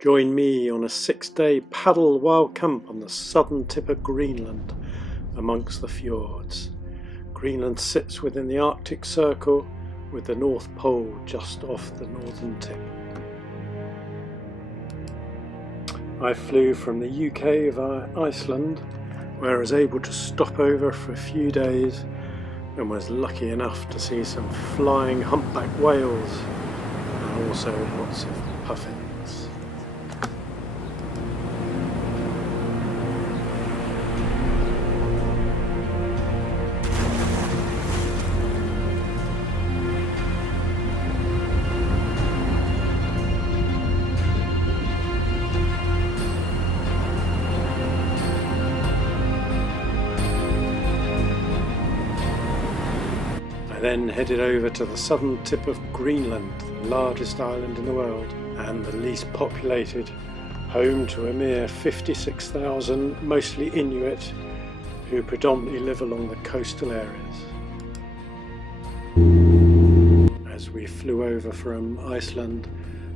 Join me on a 6-day paddle wild camp on the southern tip of Greenland, amongst the fjords. Greenland sits within the Arctic Circle, with the North Pole just off the northern tip. I flew from the UK via Iceland, where I was able to stop over for a few days and was lucky enough to see some flying humpback whales and also lots of puffins. I then headed over to the southern tip of Greenland, the largest island in the world and the least populated, home to a mere 56,000, mostly Inuit, who predominantly live along the coastal areas. As we flew over from Iceland,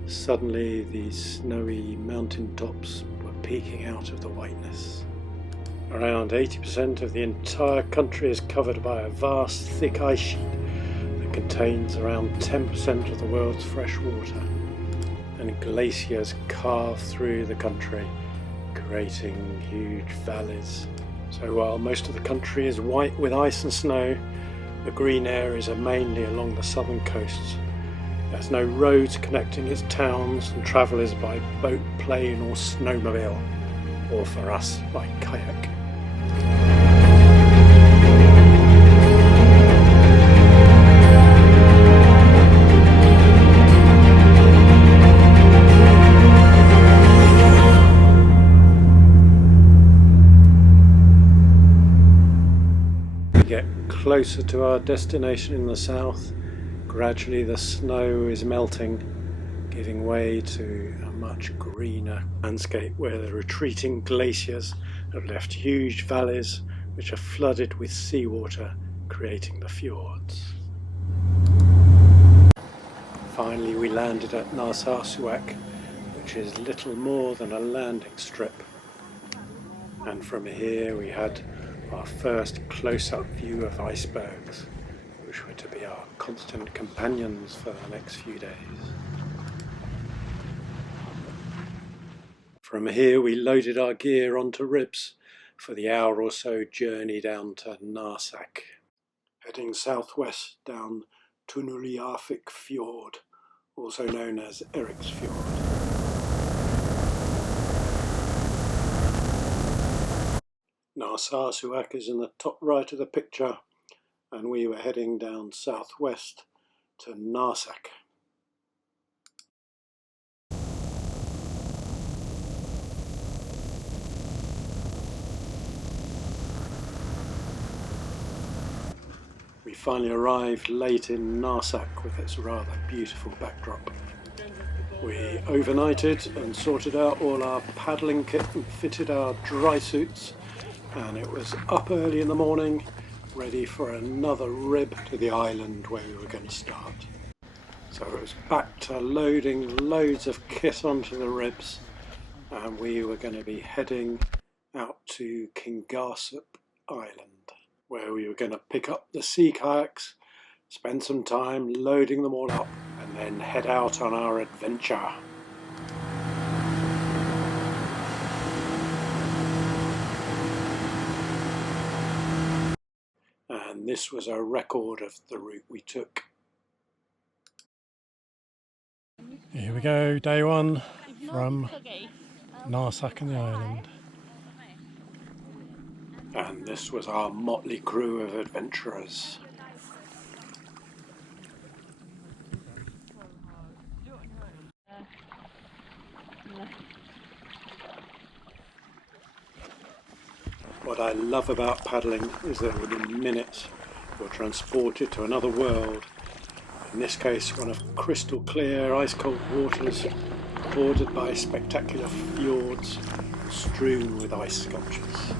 suddenly these snowy mountain tops were peeking out of the whiteness. Around 80% of the entire country is covered by a vast, thick ice sheet that contains around 10% of the world's fresh water, and glaciers carve through the country, creating huge valleys. So while most of the country is white with ice and snow, the green areas are mainly along the southern coasts. There's no roads connecting its towns, and travel is by boat, plane or snowmobile, or for us by kayak. We get closer to our destination in the south. Gradually the snow is melting, giving way to a much greener landscape where the retreating glaciers have left huge valleys which are flooded with seawater, creating the fjords. Finally we landed at Tasermiut, which is little more than a landing strip, and from here we had our first close-up view of icebergs, which were to be our constant companions for the next few days. From here we loaded our gear onto ribs for the hour or so journey down to Narsak, heading southwest down Greenlandic Fjord, also known as Eric's Fjord. Tasermiut is in the top right of the picture, and we were heading down southwest to Narsak. We finally arrived late in Narsak with its rather beautiful backdrop. We overnighted and sorted out all our paddling kit and fitted our dry suits, and it was up early in the morning, ready for another rib to the island where we were going to start. So it was back to loading loads of kit onto the ribs, and we were going to be heading out to Kingarssup Island, where we were going to pick up the sea kayaks, spend some time loading them all up, and then head out on our adventure. And this was a record of the route we took. Here we go, day one from Narsak and the island. And this was our motley crew of adventurers. What I love about paddling is that within minutes you're transported to another world. In this case, one of crystal clear, ice-cold waters, bordered by spectacular fjords strewn with ice sculptures.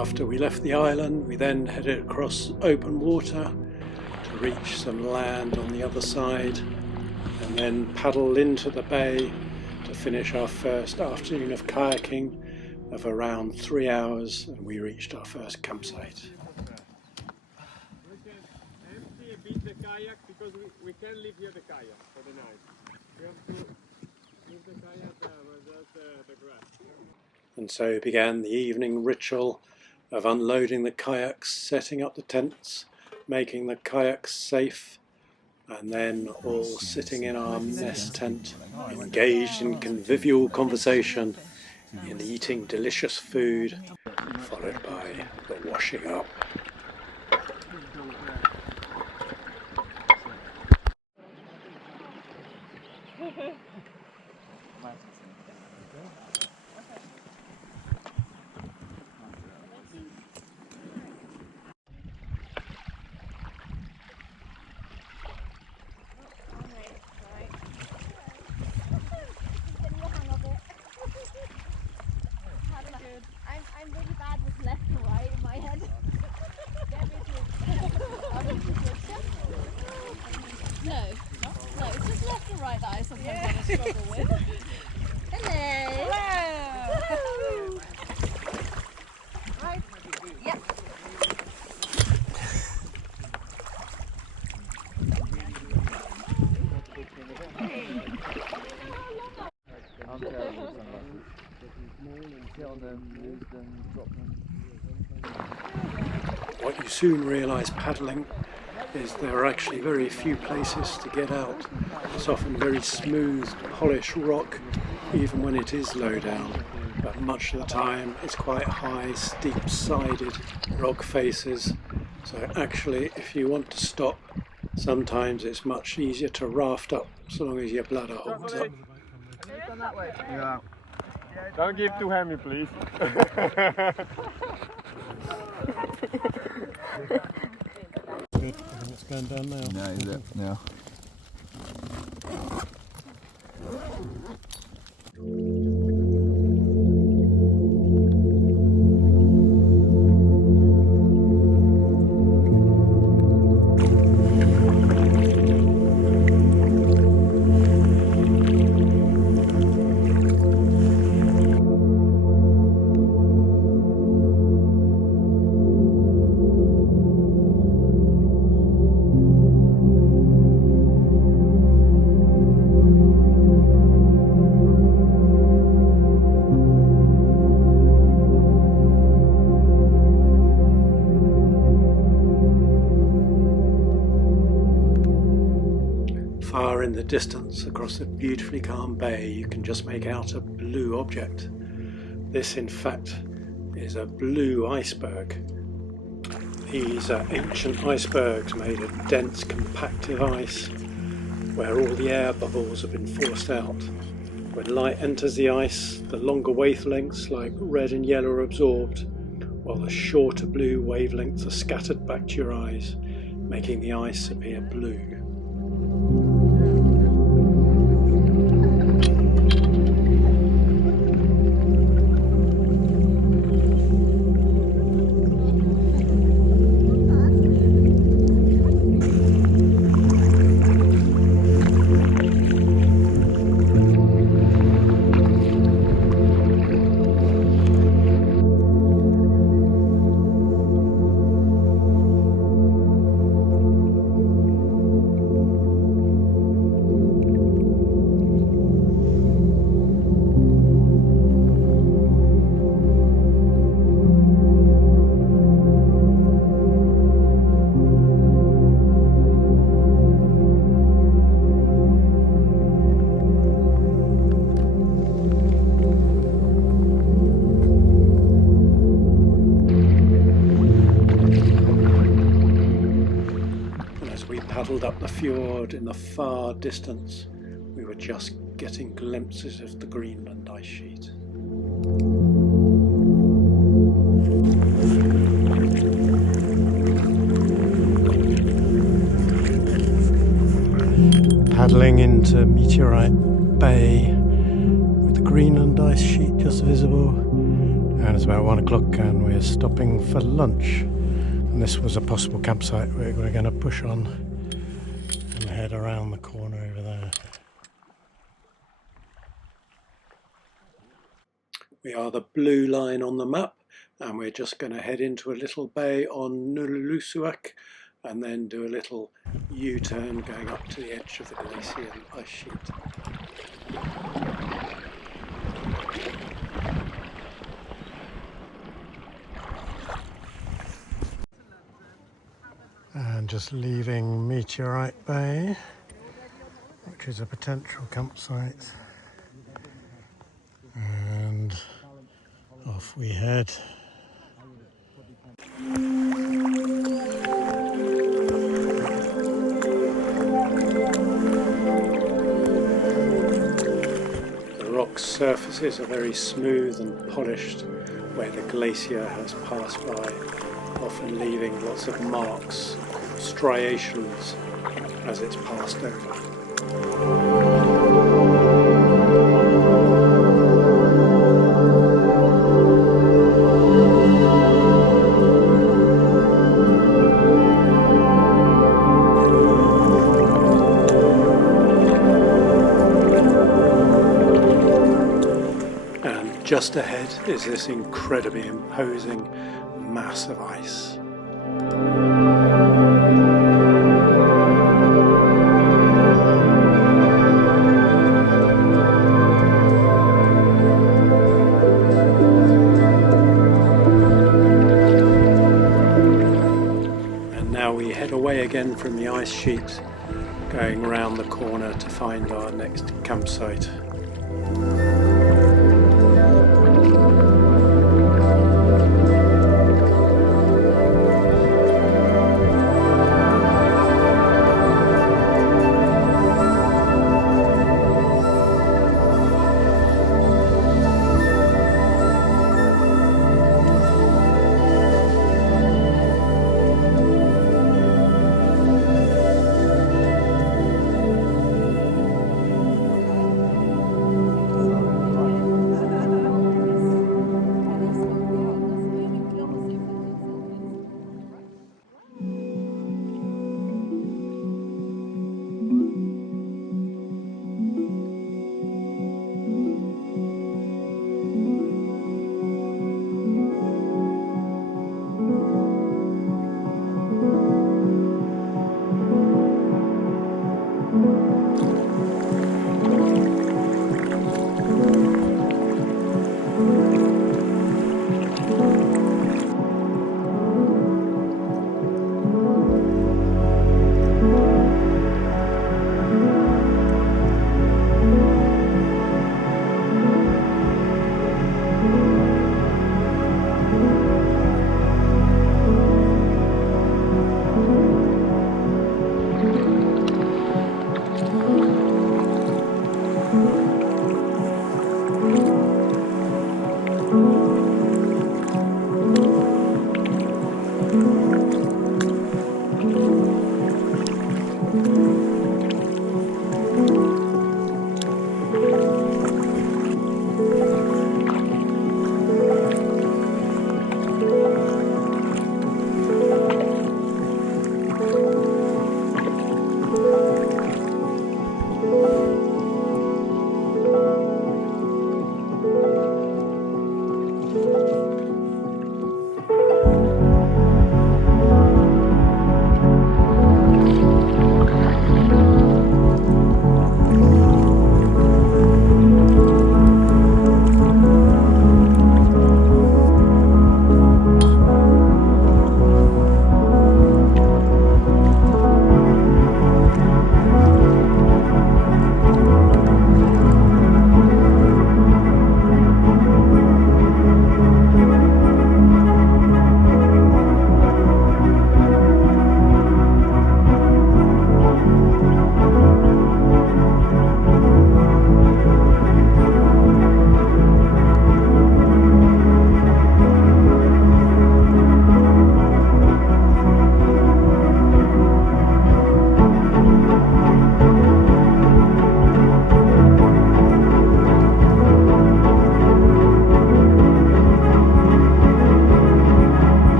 After we left the island, we then headed across open water to reach some land on the other side, and then paddled into the bay to finish our first afternoon of kayaking of around 3 hours, and we reached our first campsite. We can empty a bit the kayak because we can't leave here the kayak for the night. We have to leave the kayak where there's the grass. And so began the evening ritual of unloading the kayaks, setting up the tents, making the kayaks safe, and then all sitting in our mess tent, engaged in convivial conversation, in eating delicious food, followed by the washing up. I'm really bad with left and right in my head. No, it's just left and right that I sometimes have a struggle with. Hello! Hello! Right. Yep. What you soon realise paddling is there are actually very few places to get out. It's often very smooth, polished rock, even when it is low down, but much of the time it's quite high, steep-sided rock faces. So actually, if you want to stop, sometimes it's much easier to raft up, so long as your bladder holds up. Yeah. Don't give too heavy, please. Good, I think it's going down now. Yeah, is it? Yeah. Far in the distance, across a beautifully calm bay, you can just make out a blue object. This, in fact, is a blue iceberg. These are ancient icebergs made of dense, compactive ice, where all the air bubbles have been forced out. When light enters the ice, the longer wavelengths, like red and yellow, are absorbed, while the shorter blue wavelengths are scattered back to your eyes, making the ice appear blue. Paddled up the fjord in the far distance, we were just getting glimpses of the Greenland ice sheet. Paddling into Meteorite Bay with the Greenland ice sheet just visible, And it's about 1 o'clock and we're stopping for lunch. And this was a possible campsite we're going to push on and head around the corner over there. We are the blue line on the map, and we're just going to head into a little bay on Nululusuaq and then do a little U-turn going up to the edge of the glacial ice sheet. And just leaving Meteorite Bay, which is a potential campsite, and off we head. The rock surfaces are very smooth and polished where the glacier has passed by, often leaving lots of marks, striations, as it's passed over. And just ahead is this incredibly imposing mass of ice. Again from the ice sheet, going round the corner to find our next campsite.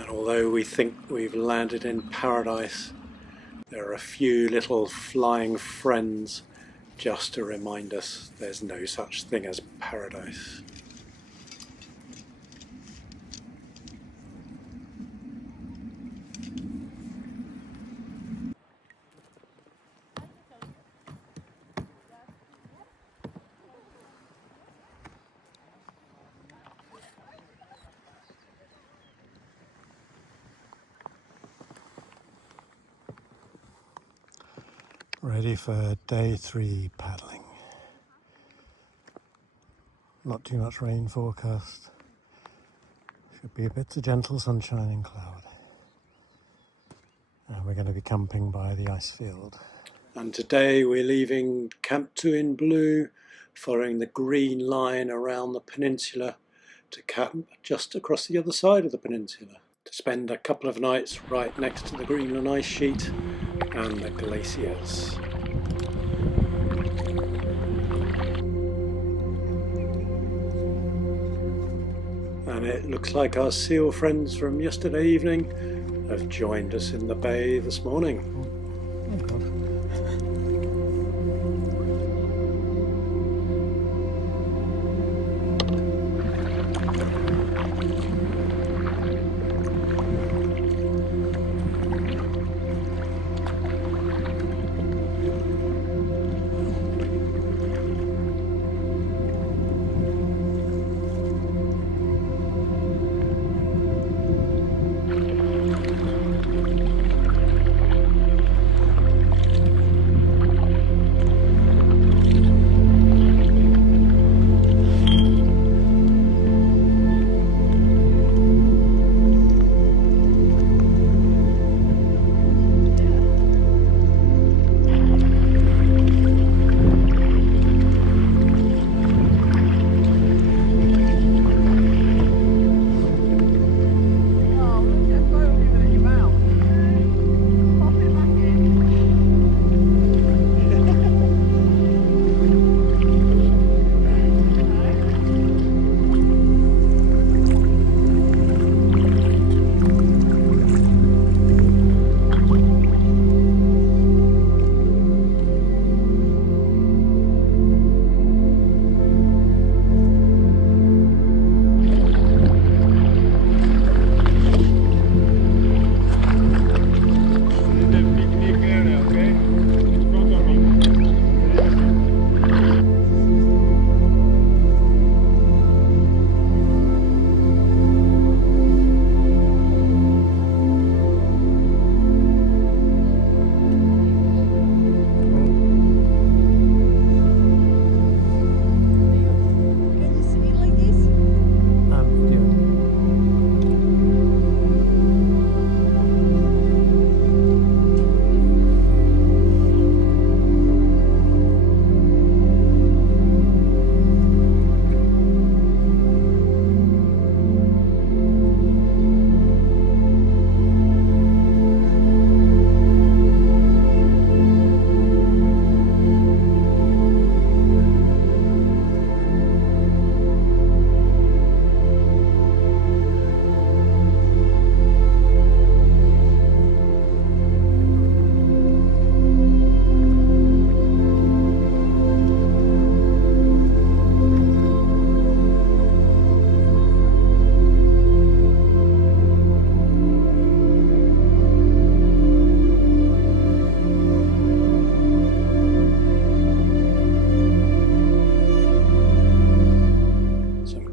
And although we think we've landed in paradise, there are a few little flying friends just to remind us there's no such thing as paradise. Ready for day 3 paddling. Not too much rain forecast. Should be a bit of gentle sunshine and cloud. And we're going to be camping by the ice field. And today we're leaving Camp 2 in blue, following the green line around the peninsula to camp just across the other side of the peninsula, to spend a couple of nights right next to the Greenland ice sheet and the glaciers. And it looks like our seal friends from yesterday evening have joined us in the bay this morning. Oh God.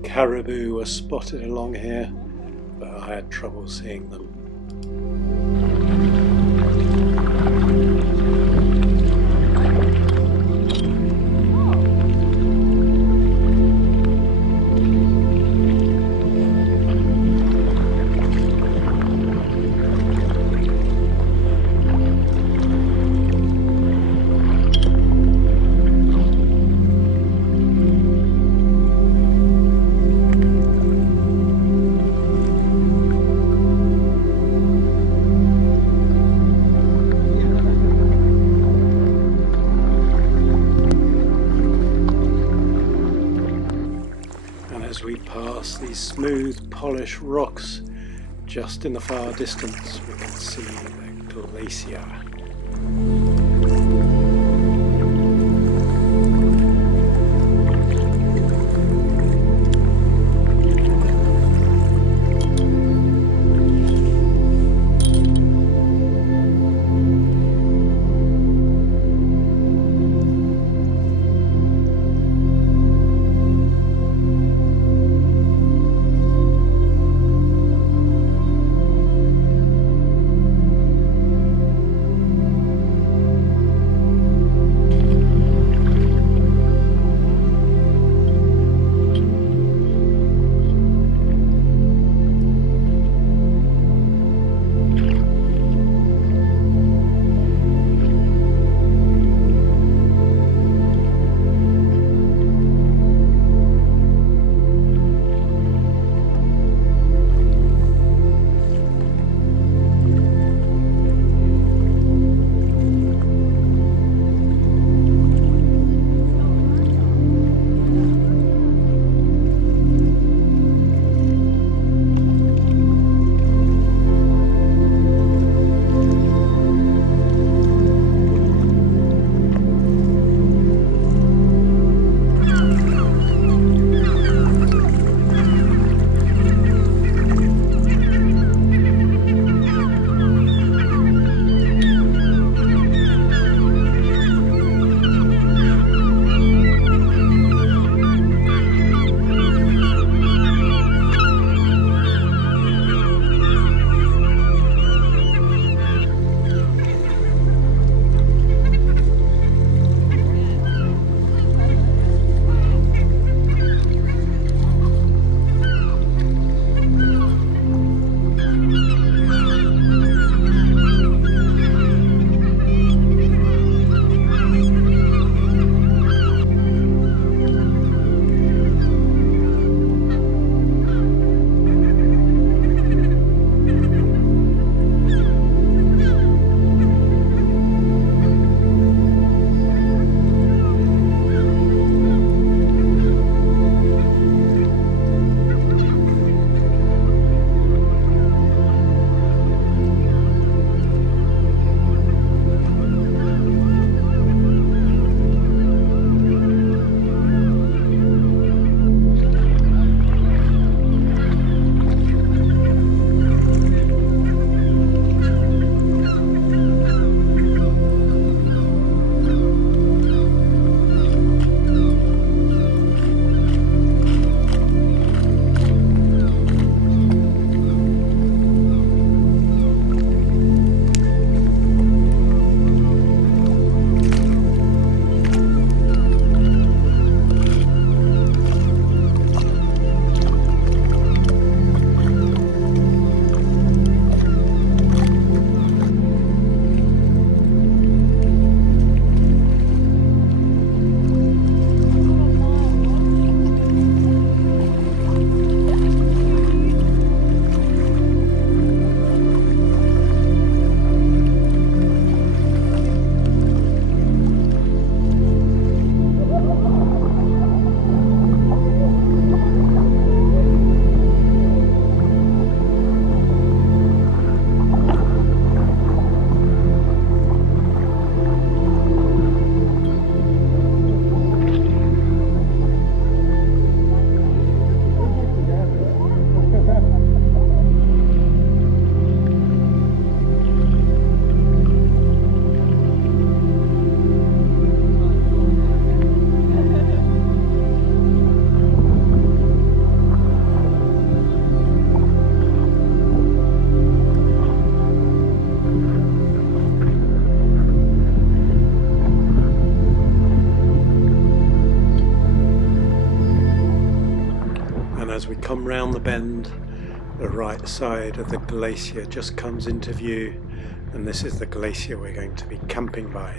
Caribou were spotted along here, but I had trouble seeing them. As we pass these smooth, polished rocks, Just in the far distance we can see the glacier. as we come round the bend, the right side of the glacier just comes into view, and this is the glacier we're going to be camping by.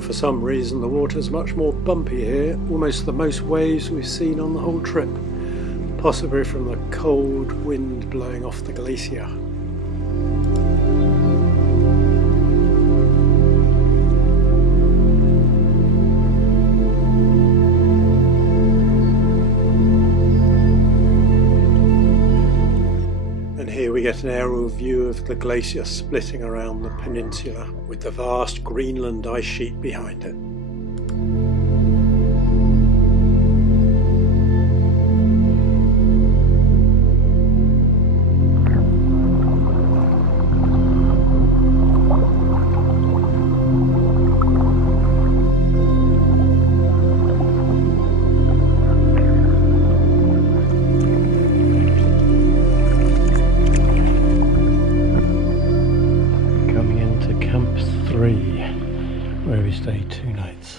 For some reason the water's much more bumpy here, almost the most waves we've seen on the whole trip. possibly from the cold wind blowing off the glacier. And here we get an aerial view of the glacier splitting around the peninsula, with the vast Greenland ice sheet behind it. Where we stayed 2 nights.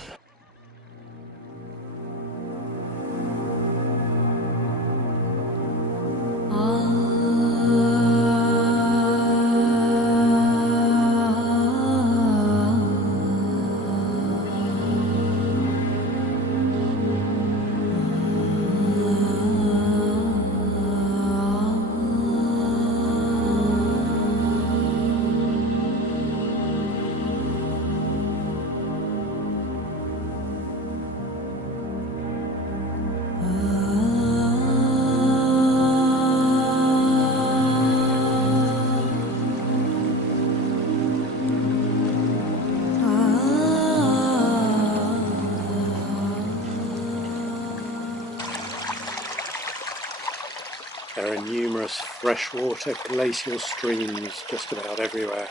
There are numerous freshwater glacial streams just about everywhere,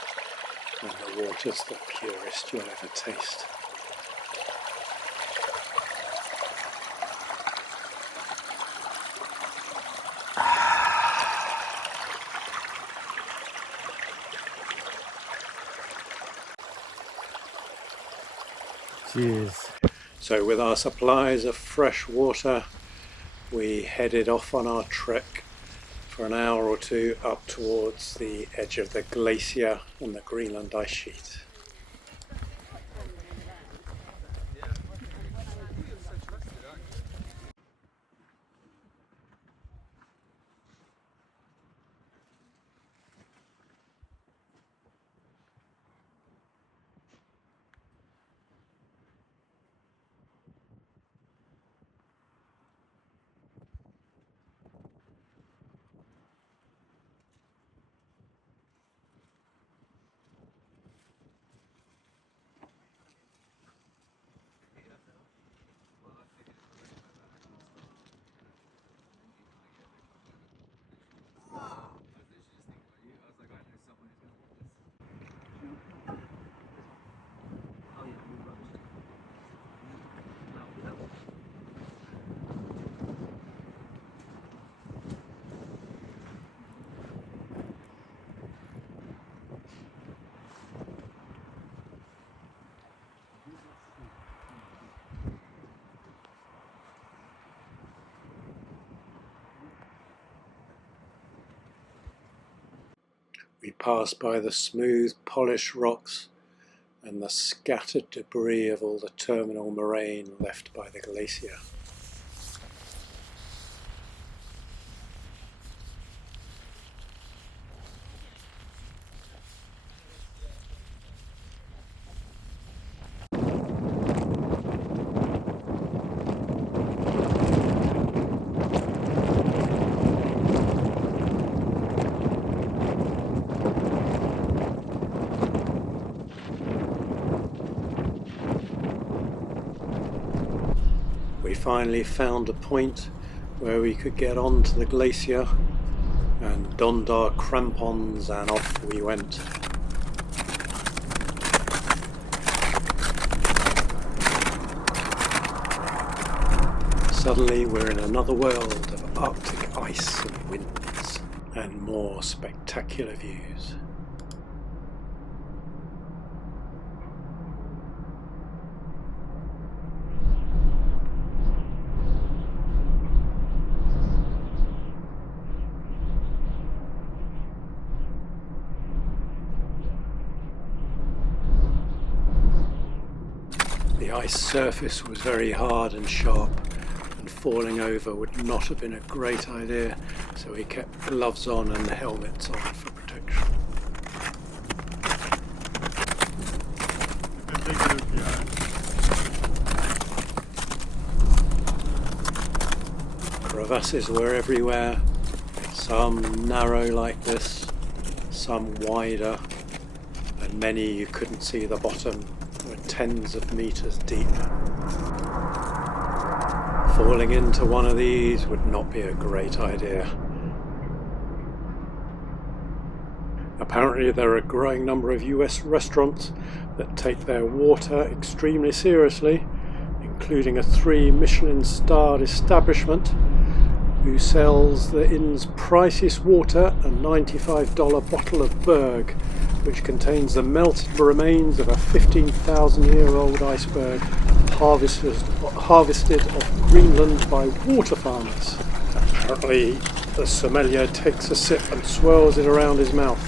and the water's the purest you'll ever taste. Cheers. So with our supplies of fresh water, we headed off on our trek for an hour or two up towards the edge of the glacier and the Greenland ice sheet. We passed by the smooth, polished rocks and the scattered debris of all the terminal moraine left by the glacier. We finally found a point where we could get onto the glacier and donned our crampons and off we went. Suddenly we're in another world of Arctic ice and winds and more spectacular views. The ice surface was very hard and sharp, and and falling over would not have been a great idea, so he kept gloves on and helmets on for protection. You can take a look here. Crevasses were everywhere, some narrow like this, some wider, and many you couldn't see the bottom, were tens of meters deep. Falling into one of these would not be a great idea. Apparently there are a growing number of US restaurants that take their water extremely seriously, including a 3 Michelin-starred establishment who sells the inn's priciest water, a $95 bottle of Berg, which contains the melted remains of a 15,000-year-old iceberg harvested off Greenland by water farmers. Apparently, the sommelier takes a sip and swirls it around his mouth.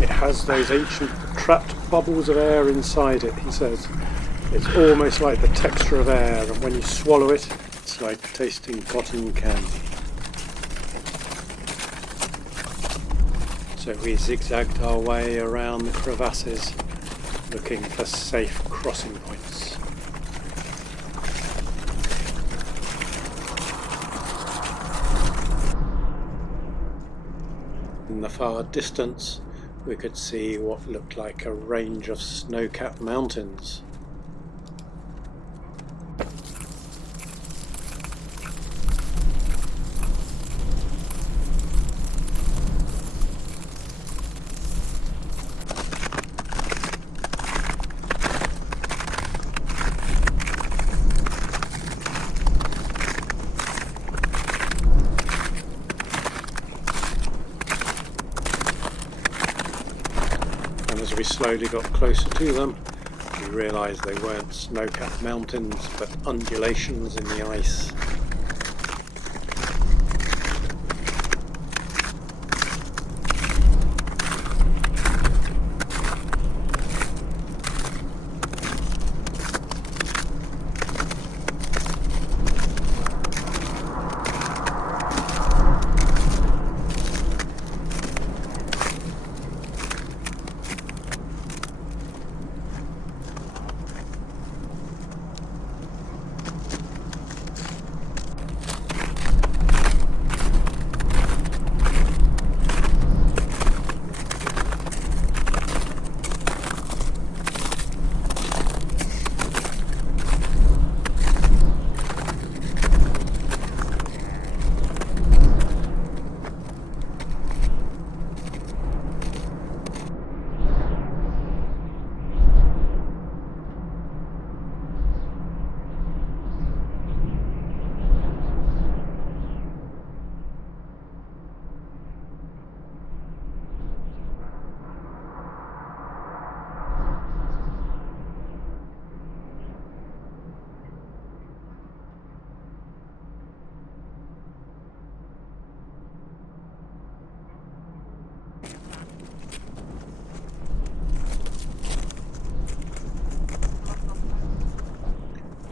It has those ancient trapped bubbles of air inside it, he says. It's almost like the texture of air, and when you swallow it, it's like tasting cotton candy. So we zigzagged our way around the crevasses, looking for safe crossing points. In the far distance, we could see what looked like a range of snow-capped mountains. As we slowly got closer to them, we realised they weren't snow-capped mountains, but undulations in the ice.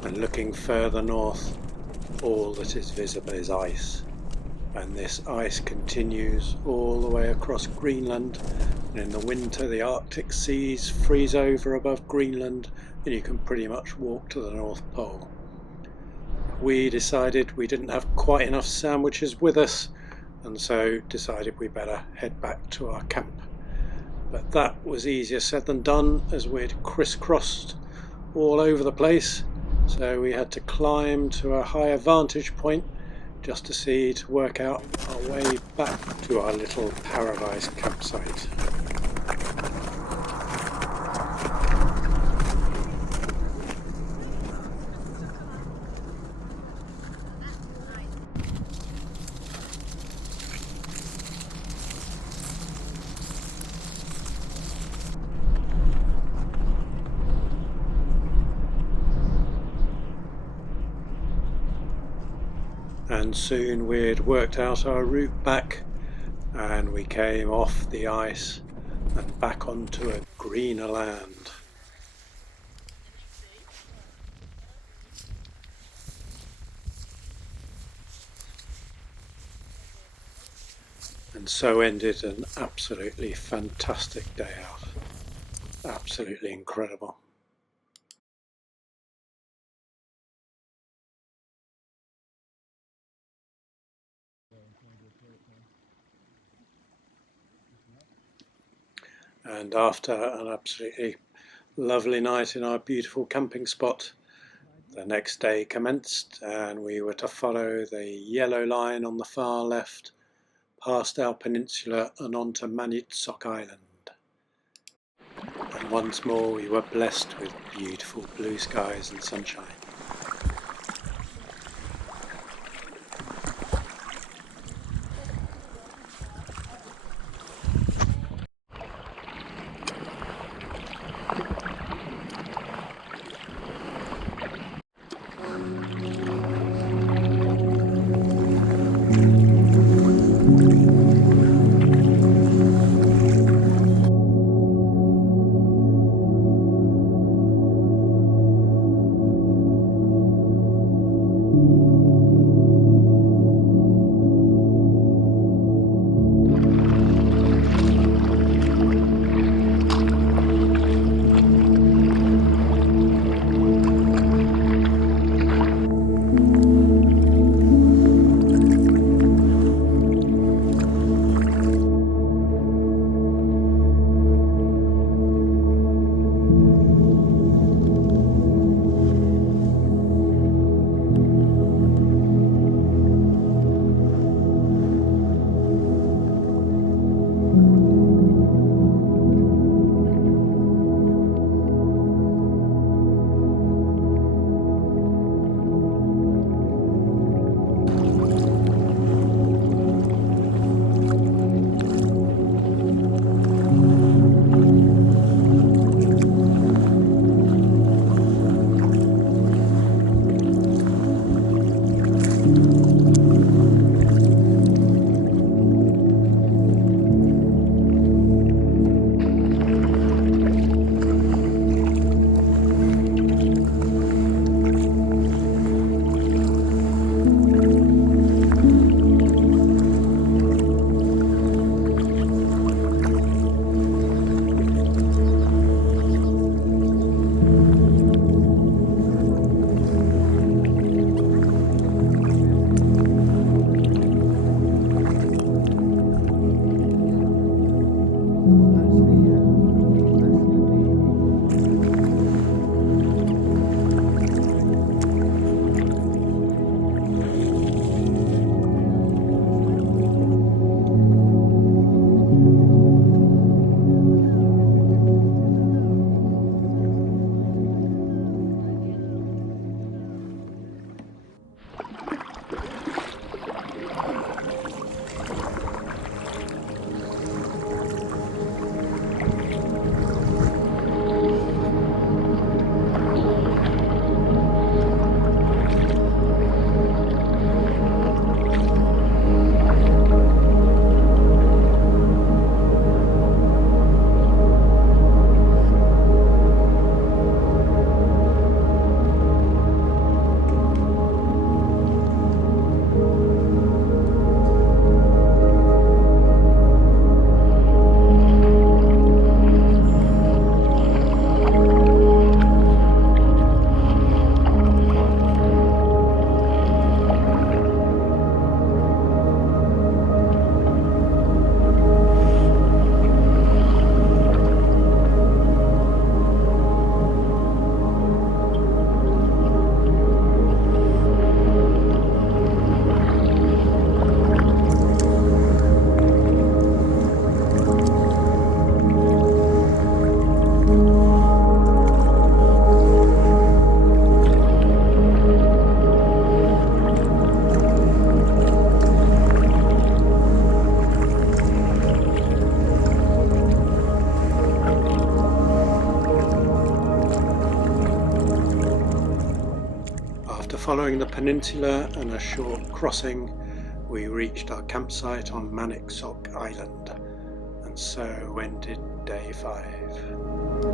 And looking further north, all that is visible is ice, and this ice continues all the way across Greenland, and in the winter the Arctic seas freeze over above Greenland and you can pretty much walk to the North Pole. We decided we didn't have quite enough sandwiches with us, and so decided we better head back to our camp. But that was easier said than done, as we'd crisscrossed all over the place, so we had to climb to a higher vantage point just to work out our way back to our little paradise campsite. And soon we'd worked out our route back, and we came off the ice and back onto a greener land. And so ended an absolutely fantastic day out. Absolutely incredible. And after an absolutely lovely night in our beautiful camping spot, the next day commenced, and we were to follow the yellow line on the far left past our peninsula and onto Manitsok Island. And once more we were blessed with beautiful blue skies and sunshine. Following the peninsula and a short crossing, we reached our campsite on Manitsok Island, and so ended day 5.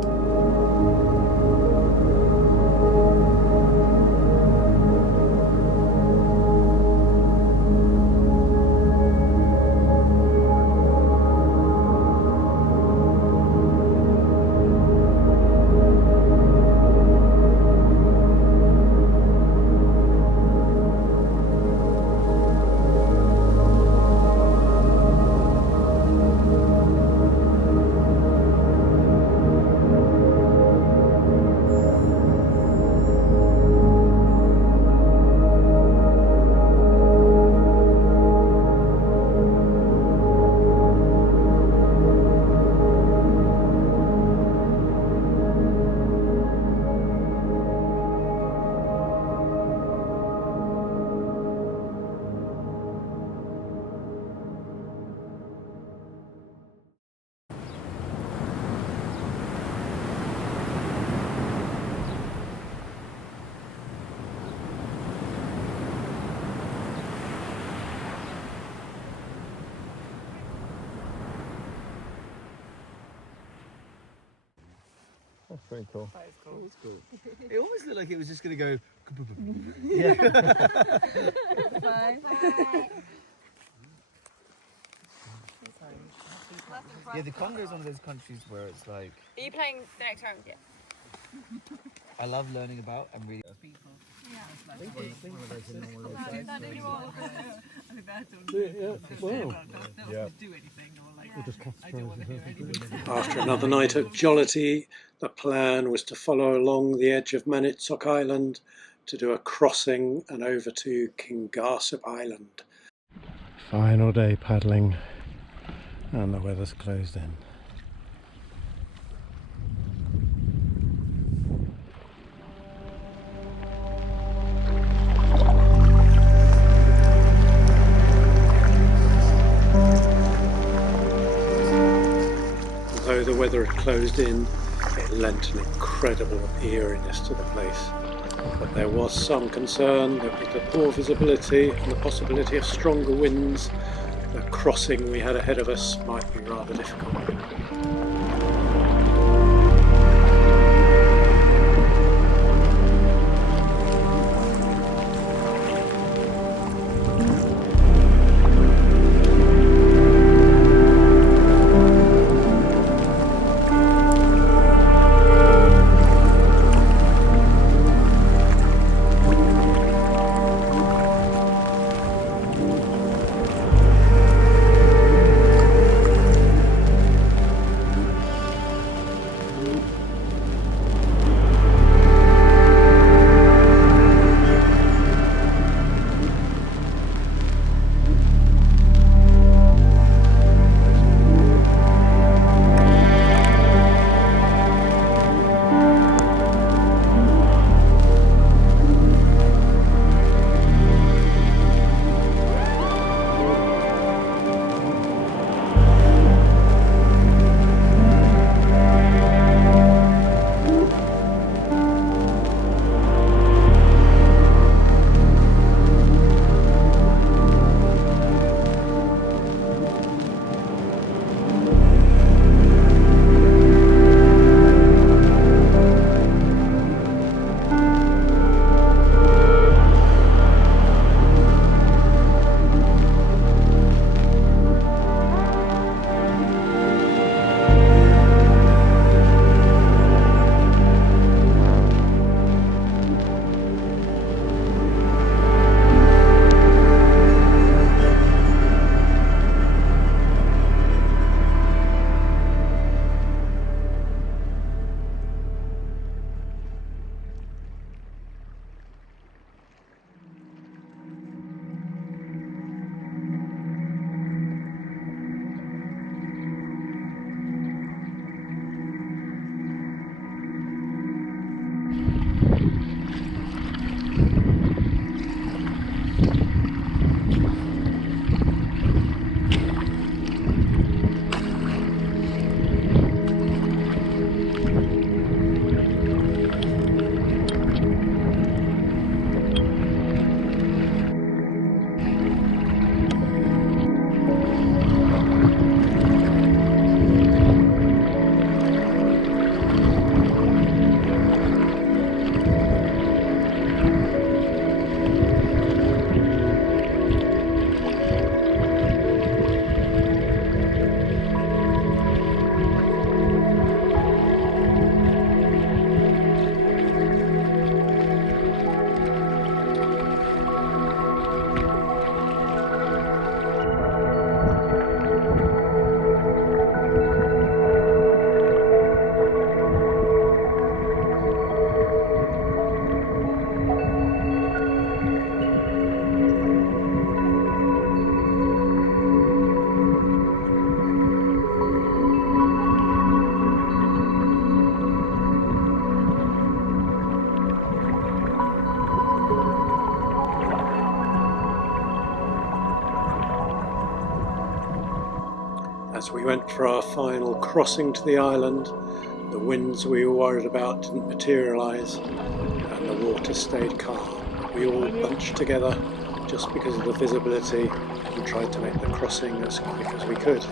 That's pretty cool. That is cool. That was cool. It almost looked like it was just going to go. Yeah. Bye. Yeah, the Congo is one of those countries where it's like Are you playing the next round yet? I love learning about and reading people. Well, Yeah. we'll just after another night at Jollity, the plan was to follow along the edge of Maniitsoq Island to do a crossing and over to Kingarsip Island. Final day paddling and the weather's closed in. Although the weather had closed in, it lent an incredible eeriness to the place. But there was some concern that with the poor visibility and the possibility of stronger winds, the crossing we had ahead of us might be rather difficult. As we went for our final crossing to the island, the winds we were worried about didn't materialise and the water stayed calm. We all bunched together just because of the visibility and tried to make the crossing as quick as we could.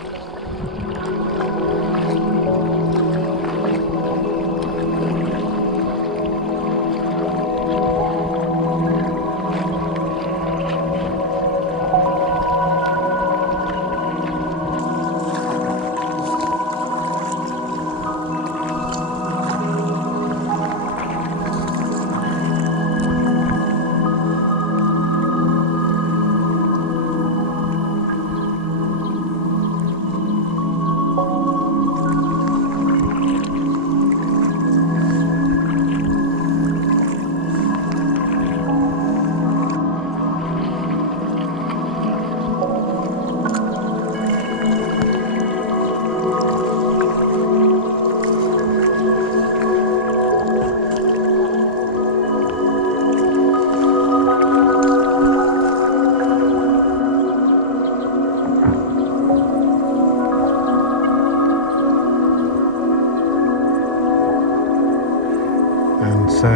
And so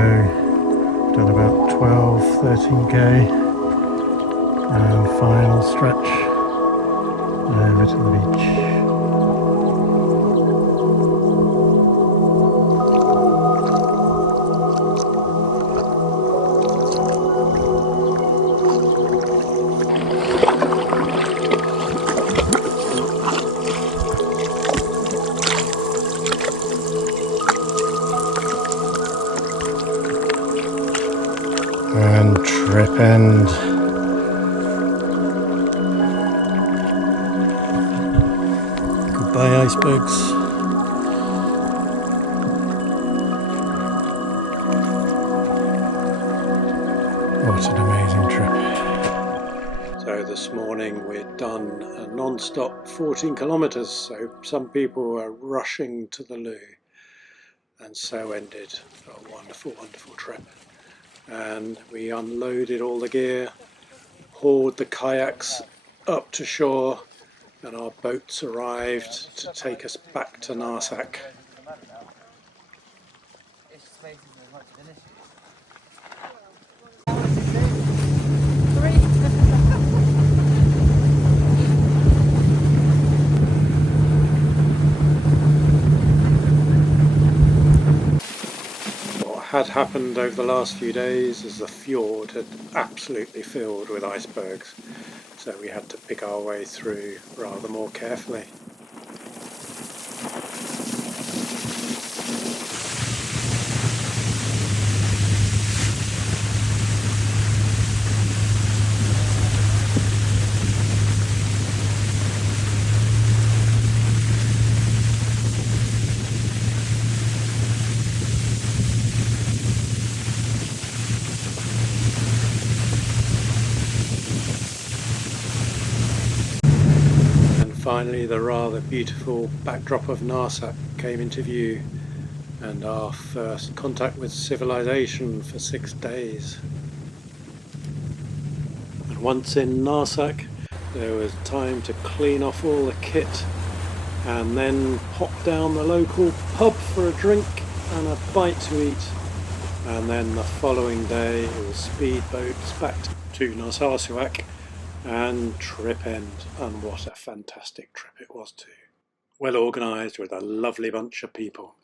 done about 12-13k and final stretch over to the beach. And trip end. Goodbye icebergs. What an amazing trip. So this morning we'd done a non-stop 14 kilometres, so some people were rushing to the loo, and so ended a wonderful, wonderful trip. And we unloaded all the gear, hauled the kayaks up to shore, and our boats arrived to take us back to Narsak. What had happened over the last few days is the fjord had absolutely filled with icebergs, so we had to pick our way through rather more carefully. Finally, the rather beautiful backdrop of Narsak came into view, and our first contact with civilization for 6 days. And once in Narsak, there was time to clean off all the kit and then pop down the local pub for a drink and a bite to eat. And then the following day, it was speedboats back to Narsarsuaq and trip end, and what a fantastic trip it was too. Well organised with a lovely bunch of people.